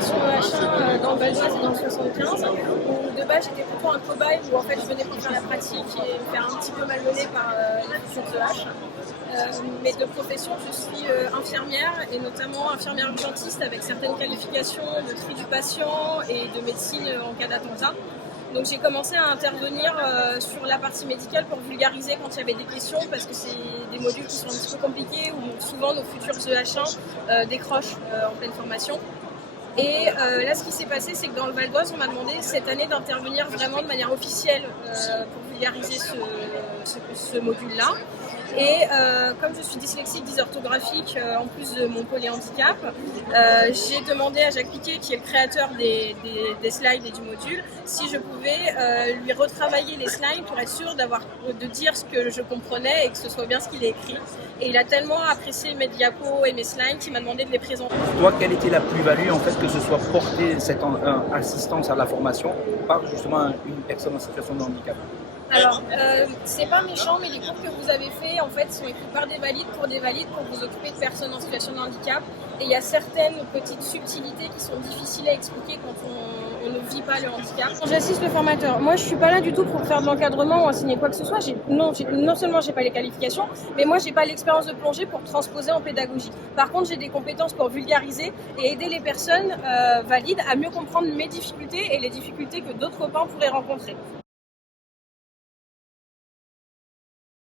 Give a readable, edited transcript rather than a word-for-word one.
formation EH1 dans le Val d'Oise et dans le 75, où de base j'étais plutôt un cobaye où en fait je venais pour faire la pratique et me faire un petit peu malmener par les futurs EH. Mais de profession, je suis infirmière et notamment infirmière urgentiste avec certaines qualifications de tri du patient et de médecine en cas d'attentat. Donc j'ai commencé à intervenir sur la partie médicale pour vulgariser quand il y avait des questions parce que c'est des modules qui sont un petit peu compliqués où souvent nos futurs EH1 décrochent en pleine formation. Et là, ce qui s'est passé, c'est que dans le Val d'Oise, on m'a demandé cette année d'intervenir vraiment de manière officielle pour vulgariser ce module-là. Et comme je suis dyslexique, dysorthographique, en plus de mon polyhandicap, j'ai demandé à Jacques Piquet, qui est le créateur des slides et du module, si je pouvais lui retravailler les slides pour être sûr de dire ce que je comprenais et que ce soit bien ce qu'il est écrit. Et il a tellement apprécié mes diapos et mes slides qu'il m'a demandé de les présenter. Toi, quelle était la plus-value en fait que ce soit porter cette assistance à la formation par justement une personne en situation de handicap? Alors, c'est pas méchant, mais les cours que vous avez faits, en fait, sont écrits par des valides pour vous occuper de personnes en situation de handicap. Et il y a certaines petites subtilités qui sont difficiles à expliquer quand on ne vit pas le handicap. J'assiste le formateur. Moi, je suis pas là du tout pour faire de l'encadrement ou enseigner quoi que ce soit. Non seulement j'ai pas les qualifications, mais moi, j'ai pas l'expérience de plongée pour transposer en pédagogie. Par contre, j'ai des compétences pour vulgariser et aider les personnes valides à mieux comprendre mes difficultés et les difficultés que d'autres copains pourraient rencontrer.